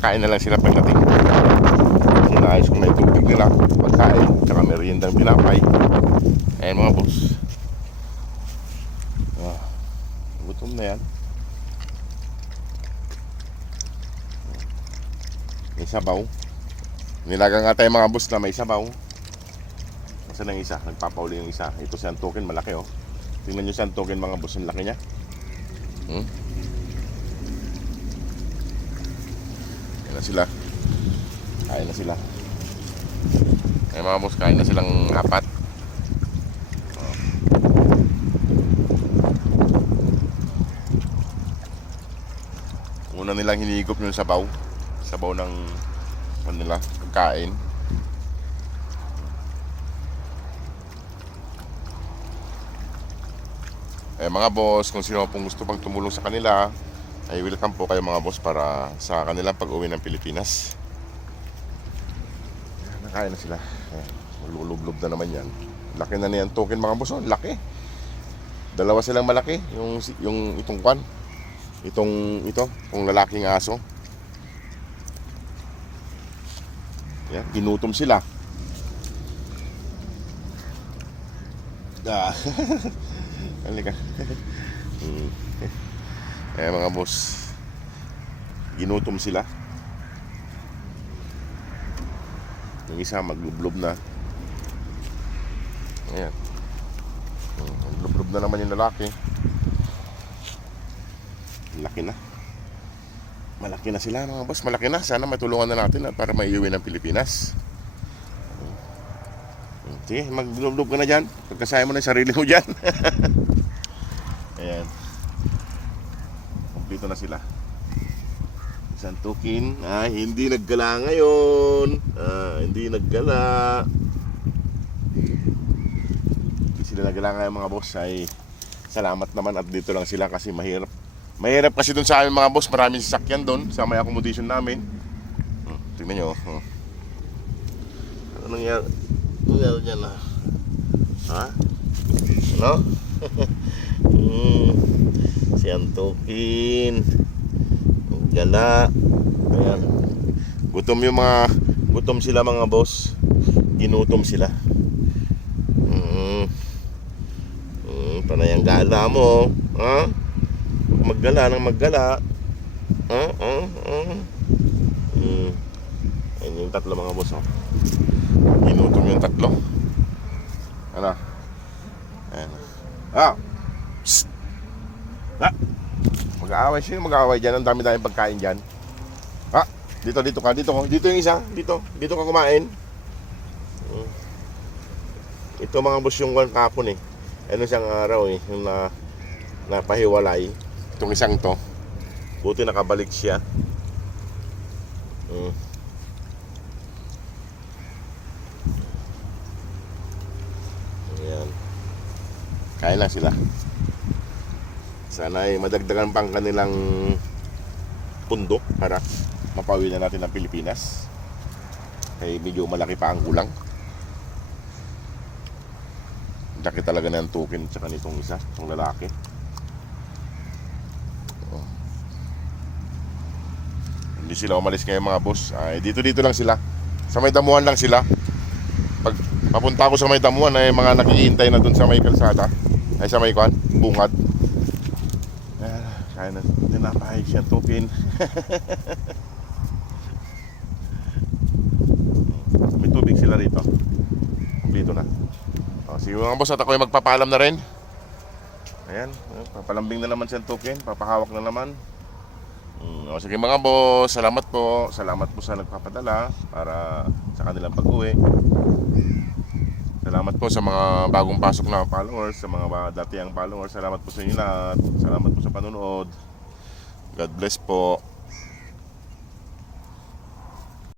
Kain na lang sila pagdating. Inaayos ko na yung tubig nila, pagkain, tsaka meriendang pinapay. Ayan mga boss. Gutom na yan. May sabaw. Nilaga nga tayo mga boss na may sabaw. Nasaan ang isa? Nagpapauli yung isa. Ito si Antukin, malaki oh. Tingnan nyo si Antukin mga boss, ang laki niya. Kain na sila. Kain na sila. Ay mga boss, kain na silang apat. Una nilang hinigop yung sabaw. Sabaw ng kanila, pagkain. Mga boss, kung sino pong gusto pang tumulong sa kanila, ay welcome po kayo mga boss para sa kanilang pag-uwi ng Pilipinas. Nakain na sila. Malulublob na naman yan. Laki na niyan token mga boss, oh, laki. Dalawa silang malaki, yung itong kwan. Ito, yung lalaking aso. Yan, ginutom sila. Halika. Mga boss, ginutom sila. Yung isa maglublob na. Ayan. Maglublob na naman yung lalaki. Laki na. Malaki na sila mga boss, malaki na. Sana matulungan na natin para maiuwi ng Pilipinas. Sige, maglublob ka na dyan. Pagkasaya mo na yung sarili mo dyan. Ayan. Kompleto na sila. Santukin. Hindi naggala ngayon. Hindi naggala. Hindi sila naggala ngayon mga boss. Ay salamat naman at dito lang sila kasi mahirap. Mahirap kasi dun sa amin mga boss. Maraming sasakyan dun sa may accommodation namin. Tingnan nyo. Ano nangyari? Nangyari dyan ha? Ano? Si Antukin. Gala. Ayan. Gutom sila mga boss. Ginutom sila. Panay ang gala mo. Maggala ng maggala. Ayan yung tatlo mga boss. Ginutom yung tatlo. Ano? Ayan. Psst! Mag-aaway siya, mag-aaway dyan. Ang dami-dami pagkain dyan. Dito ka. Dito yung isa. Dito ka kumain. Ito mga boss yung kapon eh. Ano siyang araw eh. Yung napahiwalay. Itong isang to. Buti nakabalik siya. Ayan. Kain lang sila. Sana ay madagdagan pang kanilang pundo para mapauwi na natin ng Pilipinas. Ay medyo malaki pa ang kulang. Laki talaga na yung tukin tsaka nitong isa, itong lalaki. Hindi sila umalis ngayon mga boss. Dito lang sila. Sa may damuhan lang sila. Pag papunta ako sa may damuhan ay mga nakikihintay na dun sa may kalsada. Ay sa may bungad. Kaya na tinapahig siya tukin. May tubig sila rito. Dito na. Sige mga boss, at ako ay magpapaalam na rin. Ayan, papalambing na naman siya tukin. Papahawak na naman. Sige mga boss, salamat po. Salamat po sa nagpapadala para sa kanilang pag-uwi. Salamat po sa mga bagong pasok na followers, sa mga datiang followers. Salamat po sa inyo lahat. Salamat po sa panonood. God bless po.